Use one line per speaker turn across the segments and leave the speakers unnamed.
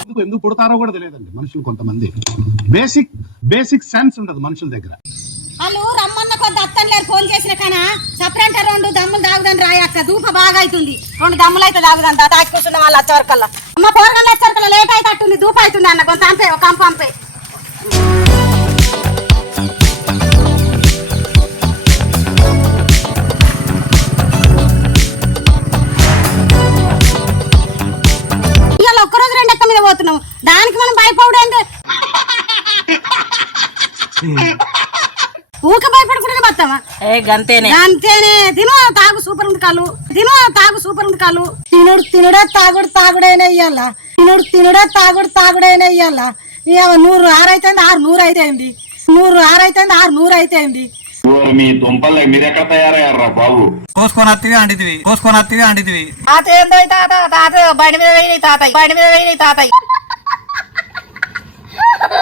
ఎందుకు ఎందుకు పుడతారో కూడా తెలియదండి మనుషులు కొంతమంది. బేసిక్ బేసిక్ సెన్స్ ఉండదు మనుషుల దగ్గర.
వాళ్ళు రమ్మన్న కొద్ది అత్తని లేరు ఫోన్ చేసిన కానా? సపరేట్ రెండు దమ్ములు తాగుదని రాయక్క దూప బాగా అవుతుంది రెండు దమ్ములు అయితే తాగుదాం తాకి కూర్చున్న వాళ్ళు అమ్మ పోరగాళ్ళు వచ్చేవరకల్లా లేట్ అయితే అట్టుంది దూప అవుతుంది అన్న కొంత అంపే ఒక కంప అంపే. దానికి మనం భయపడు అంటే. ఊక భయపడకుండా బతామా
ఏ గంతేనే.
అంతేనే తిను తాగు సూపర్ ఉంది కాలు. తిను తాగు సూపర్ ఉంది కాలు. తినుడు తినుడే తాగుడు తాగుడైనా ఇయ్యాల? తినుడు తినుడే తాగుడు తాగుడైనా ఇయ్యాల? నూరు ఆరు అయితే ఆరు నూరు అయితే అయింది నూరు ఆరు అయితే ఆరు నూరు అయితే అయింది
ఓ మీ దుంపలు మీరెక్కడ తయారయ్యారా బాబు?
కోసుకొని అత్తివి అండితివి. కోసుకొని అత్తివి అండితివి.
తాత ఏందో తాత? తాత బండి మీద వేయి తాతయ్య బండి మీద వేయి తాతయ్య.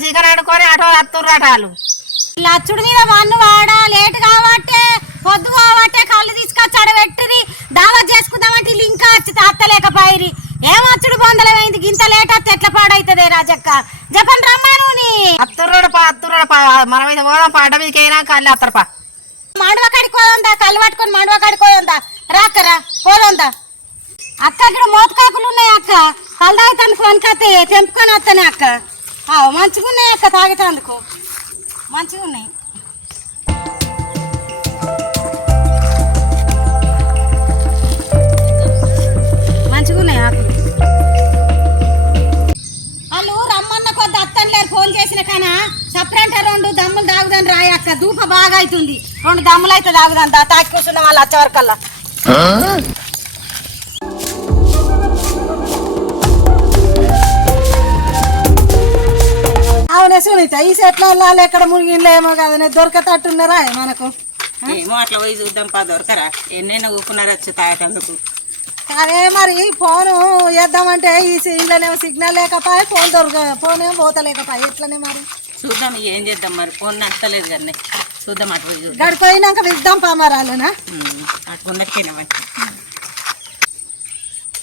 చికెన్ ఆడుకొని అటో అత్తూరు రాటాలు
లచ్చుడి మీద మన్ను వాడా లేట్ కాబట్టే పొద్దు కాబట్టే కళ్ళు తీసుకొచ్చి అడబెట్టిరి దావత్ చేసుకుందామంటే వీళ్ళు ఇంకా వచ్చి తాత్తలేకపోయిరి ఏం అచ్చుడు బొందలమైంది గింత లేట్ వస్తే ఎట్లా పాడైతుంది రాజక్క? చెప్పండి రమ్మాను నీ.
అత్తూరు రోడ్ పా అత్తూరు రోడ్ పా మన మీద పోదాం పా అడ్డ మీదకి అయినా కళ్ళు అత్తరు పా.
మండువ కాడికి పోదా కళ్ళు పట్టుకొని మండువ కాడికి పోదా రాకరా పోదా అక్క ఇక్కడ మోతకాకులు ఉన్నాయి అక్క. కళ్ళు తాగుతానికి వనకతే తెంపుకొని వస్తానే అక్క. మంచిగా ఉన్నాయి అక్క తాగుతాందుకు మంచిగా ఉన్నాయి మంచిగా ఉన్నాయి ఆకులు వాళ్ళు రమ్మన్న కొద్ది అత్తని లేరు ఫోన్ చేసిన కానా. సపరేట్ రెండు దమ్ములు తాగుదని రాయక్క దూప బాగా అవుతుంది. రెండు దమ్ములు అయితే తాగుదాం తాకి కూర్చున్న వాళ్ళు వచ్చేవరకల్లా సునీత ఈ సెట్ల ఎక్కడ మునిగిలేమో కదా దొరకతట్టున్నారా మనకు?
ఏమో అట్లా పోయి చూద్దాం పా దొరకరా. ఎన్నైనా ఊపుకున్నారు వచ్చి తాగేటందుకు?
అదే మరి ఫోను చేద్దామంటే ఈ ఇంట్లోనేమో సిగ్నల్ లేకపోయి ఫోన్ దొరక ఫోన్ ఏమో పోతలేకపోయి ఎట్లనే మరి?
చూద్దాం ఏం చేద్దాం మరి? ఫోన్ నచ్చలేదు కానీ చూద్దాం అటు
గడిపోయినాక విద్దాం పామరాలునా
ఉమ్, అటు ముందరికేనామండి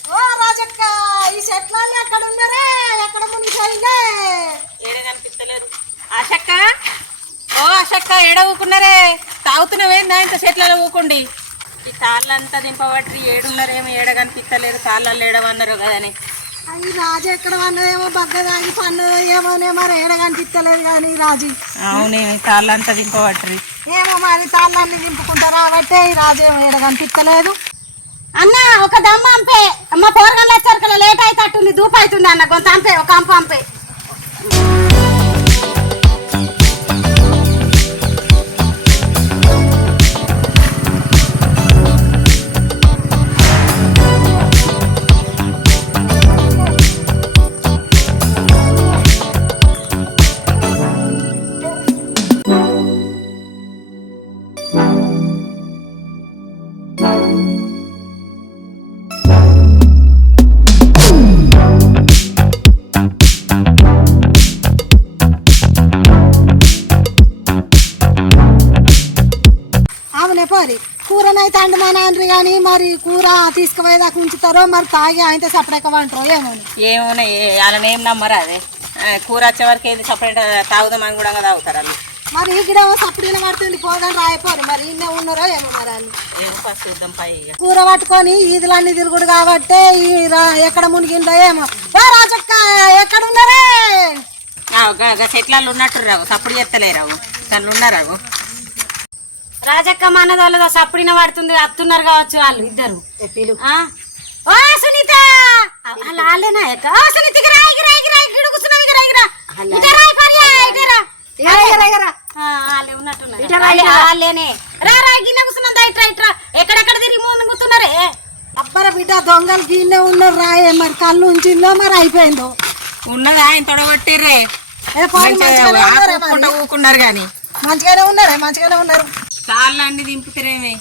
ఓ రాజక్క ఈ చెట్లన్నీ ఎక్కడ ఉన్నారే? ఎక్కడ మునిగిపోయిందే?
ఏడ కనిపిస్తలేదు ఆశక్క? ఓ ఆశక్క ఏడ ఊకున్నారే తాగుతున్నావేందా ఇంత చెట్లలో ఊకుండి. ఈ కాళ్ళంతా దింపబట్టి ఏడున్నారేమో ఏడ కనిపిస్తలేదు కాళ్ళల్లో ఏడవన్నారు కదని.
అయ్యి రాజు ఎక్కడ వన్నదేమో బగ్గ తాగి పన్ను ఏమోనే మరి ఏడ కనిపిస్తలేదు కానీ రాజు.
అవునే కాళ్ళంతా దింపబట్టి
ఏమో మరి తాళ్ళన్ని దింపుకుంటారా కాబట్టి ఈ రాజు ఏమో ఏడ కనిపిస్తలేదు అన్న ఒక దమ్మ అంపే అమ్మ పోరగాళ్ళు వచ్చారు లేట్ అయితే అట్టుంది దూప అవుతుంది అన్న కొంత అంపే ఒక అంప అంపే పోరి కూరనైతే అండమని అంటారు కానీ మరి కూర తీసుకుపోయేదాకా ఉంచుతారో మరి తాగి ఆయనతో సపడెక్కమంటారో ఏమో
ఏమోనే వాళ్ళని ఏం నమ్మరు అదే? కూర వచ్చే వరకు ఏది సపరేట్ తాగుదామని కూడా తాగుతారు వాళ్ళు.
మరి ఇక్కడ సప్పుడైన పడుతుంది పోదని రాయిపోరు. మరి ఇన్నే ఉన్నారో ఏమో మరి వాళ్ళు.
ఏమో చూద్దాం పై.
కూర పట్టుకొని ఈదులన్నీ తిరుగుడు కాబట్టి ఈ ఎక్కడ మునిగిందో ఏమో. రాజక్క ఎక్కడ ఉన్నారే
చెట్లలో ఉన్నట్టు రావు తప్పుడు చేస్తలేరావు దాంట్లో ఉన్నారావు
రాజక్క మనదోళ్ళదో సప్పుడిన పడుతుంది అత్తున్నారు కావచ్చు వాళ్ళు ఇద్దరు? ఓ సునీత! వాళ్ళేనా ఓ రా రా ఇక్కడ పర్యా వాళ్ళే ఉన్నట్టున్నారు. వాళ్ళేనే గిన్నె కూర్చున్నాం దా ఇట్రా ఇట్రా ఎక్కడెక్కడ తిరిగి ముందు కూర్చున్నారే అబ్బర బిడ్డ దొంగలు గిన్నె ఉన్నారు రాయే మరి కళ్ళు ఉంచిందో మరి అయిపోయిందో?
ఉన్నది? ఆయన తొడగొట్టిర్రే. ఊకున్నారు కానీ
మంచిగానే ఉన్నారే మంచిగానే ఉన్నారు.
తాళ్ళు అన్ని దింపుతారేమే.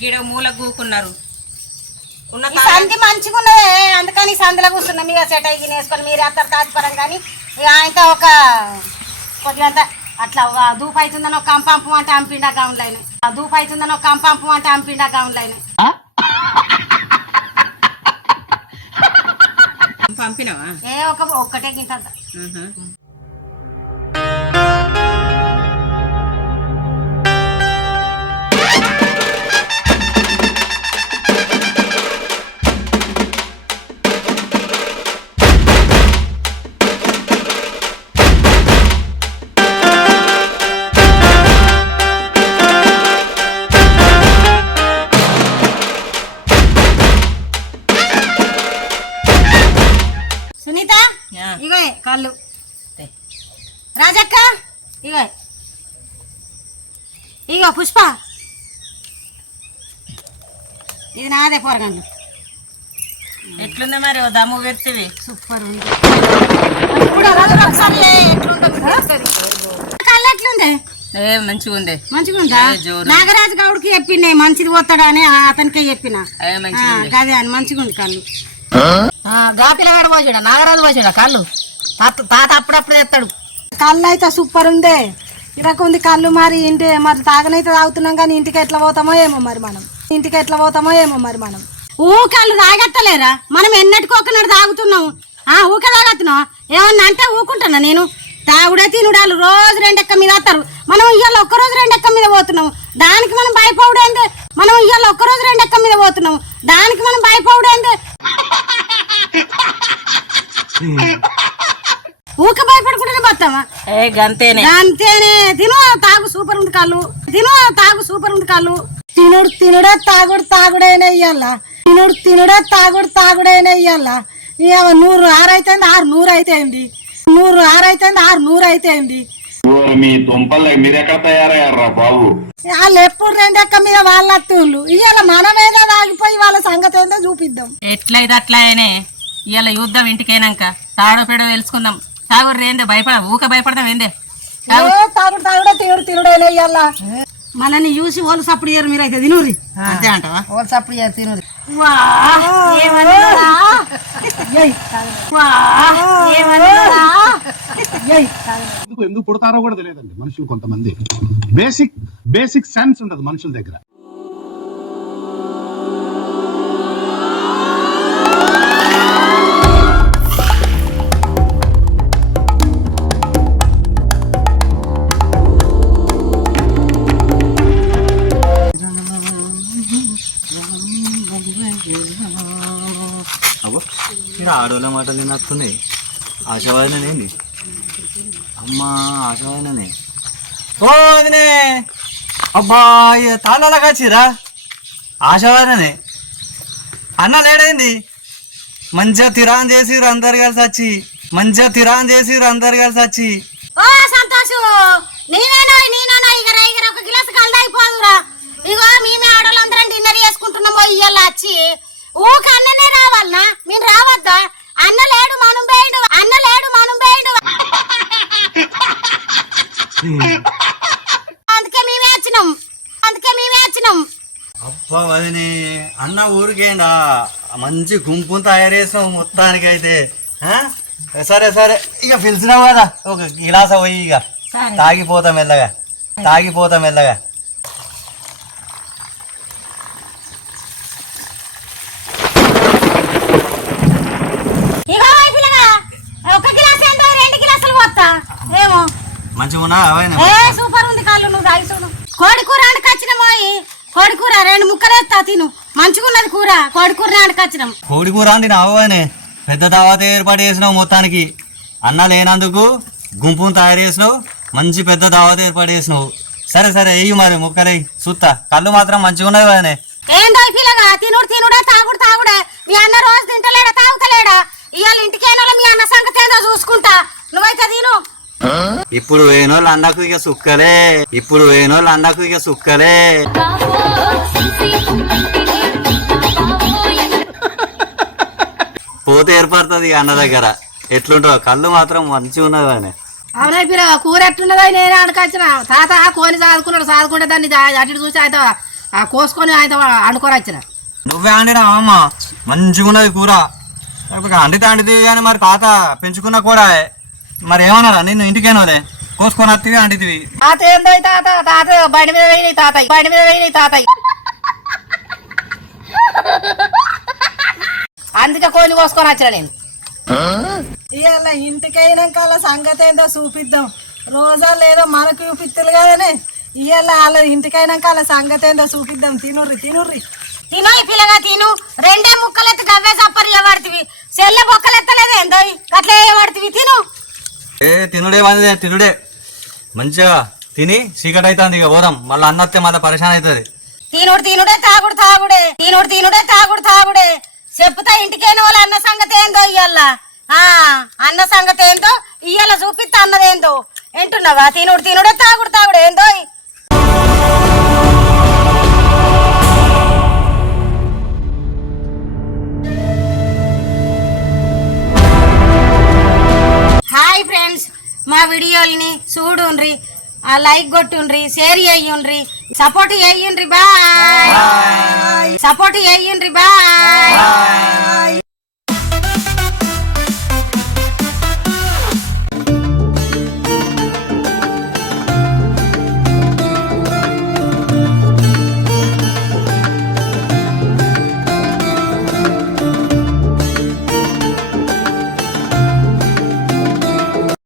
గిడ మూల కూకున్నారు ఉన్న
ఈ సంధి మంచిగా ఉన్నదే అందుకని ఈ సంధిలో కూర్చున్నాం. ఇక సెట్ అయ్యి వేసుకొని మీరు అత్తరు కాచిపరం కానీ. ఇక ఆయనతో ఒక కొద్దిగా అంత అట్లా ఒక దూపు అవుతుందని ఒక కంపంపం అంటే అంపిండా గౌన్లు అయినాయి ఆ దూపు అవుతుందని ఒక కంపంపం అంటే అంపిండా గౌన్లు అయినాయి
పంపినవా?
ఏ ఒక ఒక్కటే గింత అంత. ఇగో కళ్ళు. రాజక్క ఇగో ఇగో పుష్ప. ఇది నాదే పొరగండు
ఎట్లుంది మరి దమ్ము పెడితివి?
సూపర్ ఉంది. కళ్ళు ఎట్లుంది?
ఏ మంచిగా ఉంది
మంచిగా. నాగరాజు గౌడ్కి చెప్పిన మంచిది పోతాడా అని అతనికే చెప్పిన.
ఏ మంచిగా ఉంది
గదే అని మంచిగా ఉంది కళ్ళు
గా పిల్లగాడు పోసాడు నాగరాజు పోసాడు కళ్ళు? తాత అప్పుడప్పుడు తెస్తాడు
కళ్ళు అయితే సూపర్ ఉందే ఇరకుంది కళ్ళు మరి ఇంటి మరి తాగనైతే తాగుతున్నాం కానీ ఇంటికి ఎట్లా పోతామో ఏమో మరి మనం. ఇంటికి ఎట్లా పోతామో ఏమో మరి మనం. ఊ కళ్ళు తాగత్తలేరా మనం ఎన్నట్టుకోకున్నాడు తాగుతున్నాం. ఆ ఊకే తాగత్తున్నాం ఏమన్నా అంటే ఊకుంటున్నా నేను? తాగుడే తినుడాలు రోజు రెండెక్క మీద వస్తారు మనం ఇవాళ ఒక్క రోజు రెండెక్క మీద పోతున్నాం. దానికి మనం భయపడేంది? మనం ఇవాళ ఒక్క రోజు రెండెక్క మీద పోతున్నాం. దానికి మనం భయపడేంది? ఊక భయపడకుండానే పోతామా
ఏ గంతేనే.
అంతేనే తిను తాగు సూపర్ ఉంది కాళ్ళు. తిను తాగు సూపర్ ఉంది కాళ్ళు. తినుడు తినుడే తాగుడు తాగుడైనా ఇయ్యాల? తినుడు తినుడే తాగుడు తాగుడైనా ఇయ్యాల? నూరు ఆరైతుంది ఆరు నూరు అయితేంది నూరు ఆరైతుంది ఆరు నూరు అయితేంది
మీ దుంపలు మీరెక్కడ తయారయ్యారా బాబు?
వాళ్ళు ఎప్పుడు రెండెక్క మీద వాళ్ళ అత్తుళ్ళు. ఇవాళ మనమేదో తాగిపోయి వాళ్ళ సంగతి ఏందో చూపిద్దాం.
ఎట్లయితే అట్లా అయినే ఇవాళ యుద్ధం ఇంటికైనాక. తాడో పెడో తెలుసుకుందాం. తాగుడు ఏందే? భయపడ ఊక భయపడదాం ఏందే?
తాగుడు. తాగుడే తినుడు తినుడైనా ఇయ్యాల. మనని చూసి వాళ్ళు సప్పుడు చేయరు మీరైతే తినూరి
అంతే అంటావా?
వాళ్ళు సప్పుడు తినదు
ఎందుకు ఎందుకు పుడతారో కూడా తెలియదండి మనుషులు కొంతమంది. బేసిక్ బేసిక్ సెన్స్ ఉండదు మనుషుల దగ్గర.
ఆడోళ్ళ మాటలు నత్తున్నాయి ఆశావాదనేంది అమ్మా ఆశావాదనే ఓ అదినే అబ్బా తాళాల కాచిరా. ఆశావాదనే అన్న లేడైంది? మంచిగా తిరాన్ చేసి అందరు కలిసి వచ్చి. మంచిగా తిరాన్ చేసి అందరు కలిసి వచ్చి.
ఓ సంతోషు! నేనేనా నేనేనా ఇగర ఇగర ఒక గ్లాస్ కలదా అయిపోదురా ఇగో మేమే ఆడవాళ్ళందరం డిన్నర్ చేసుకుంటున్నాము ఇయ్యాల వచ్చి. ఊక అన్ననే రావాలనా మేము రావద్దా అన్న లేడు మనం వేయండు అన్న లేడు మనం వేయండు అందుకే మేమే వచ్చినాం. అందుకే మేమే వచ్చినాం.
అబ్బా వదిని అన్న ఊరికేండా మంచి గుంపు తయారు చేసాం మొత్తానికి అయితే సరే సరే. ఇక పిలిచినావు కదా ఒక గిలాస పోయి ఇక. తాగిపోతాం మెల్లగా. తాగిపోతాం మెల్లగా
ఇగో ఓ పిల్లగా ఒక గిలాస్ ఏంటో రెండు గిలాసులు పోతా ఏమో
మంచిగా ఉన్నా అవైనా
ఏ సూపర్ ఉంది కోడి కూర వండుకొచ్చినాం పోయి కోడి కూర రెండు ముక్కలు ఎత్తా తిను. మంచిగున్నది కూర. కోడి కూర వండుకొచ్చినాం
కోడి కూర అండి నావనే పెద్ద దావత ఏర్పాటు చేసినావు మొత్తానికి. అన్న లేనందుకు గుంపును తయారు చేసినావు. మంచి పెద్ద దావత ఏర్పాటు చేసినావు. సరే సరే వెయ్యి మరి ముక్కలై. చూస్తా కళ్ళు మాత్రం మంచిగా ఉన్నాయి కదనే.
ఏందో పిల్లగా? తినుడు తినుడే తాగుడు తాగుడే. మీ అన్న రోజు తింటలేడా తాగుతలేడా? ఇవాళ ఇంటికైనా మీ అన్న సంగతి ఏందో చూసుకుంటా. నువ్వైతే తిను.
ఇప్పుడు వేణోళ్ళు అన్నకు ఇక సుక్కలే. ఇప్పుడు వేణోళ్ళు అన్నకు ఇక సుక్కలే. పోతే ఏర్పడుతుంది అన్న దగ్గర. ఎట్లుంటావు? కళ్ళు మాత్రం మంచిగా ఉన్నది కానీ
అవునా పిల్లగా కూర ఎట్లున్నదో? నేనే అనుకొచ్చిన? తాత కోని సాదుకున్నాడు. సాదుకుంటే దాన్ని అటు ఇటు చూసి ఆయన ఆ కోసుకొని ఆయన అనుకొని వచ్చిన.
నువ్వే అండినా అమ్మ? మంచిగా ఉన్నది కూర అండితే అండితే కానీ మరి తాత పెంచుకున్న కూడా మరి ఏమన్నారా? నిన్ను ఇంటికేనోలే కోసుకొని వత్తివి అండితివి
తాత ఏందో తాత? తాత బండి మీద వేయినాయి తాతయ్య. బండి మీద వేయినాయి తాతయ్య. అందుకే కోని కోసుకొని వచ్చిన నేను.
ఇవాళ ఇంటికైనాక వాళ్ళ సంగతి ఏందో చూపిద్దాం. రోజా లేదో మనకు చూపిత్తలు కదనే. ఇవాళ వాళ్ళ ఇంటికైనాక వాళ్ళ సంగతి ఏందో చూపిద్దాం. తినుర్రి తినుర్రి.
తిను ఈ పిల్లగా తిను. రెండే ముక్కలు ఎత్తి గవ్వే చప్పరి పడుతుంది చెల్లె బొక్కలు ఎత్తలేదు ఏందో అట్లా పడుతుంది తిను.
ఏ తినుడే మంది తినుడే. మంచిగా తిని చీకటి అవుతుంది ఇక ఓరం. మళ్ళీ అన్నత్తే మళ్ళీ పరిశాన్ అవుతుంది
తినుడు తినుడే తాగుడు తాగుడే. తినుడు తినుడే తాగుడు తాగుడే. చెప్తా ఇంటికైన వాళ్ళ అన్న సంగతి ఏందో ఇయ్యాల? ఆ అన్న సంగతి ఏందో ఇయ్యాల చూపిస్తా అన్నదేందో ఏంటున్నావా? తినుడు తినుడే తాగుడు తాగుడు. ఏందో చూడుండ్రి ఆ like కొట్టుండ్రి share చేయుండ్రి support చేయుండ్రి bye support చేయుండ్రి bye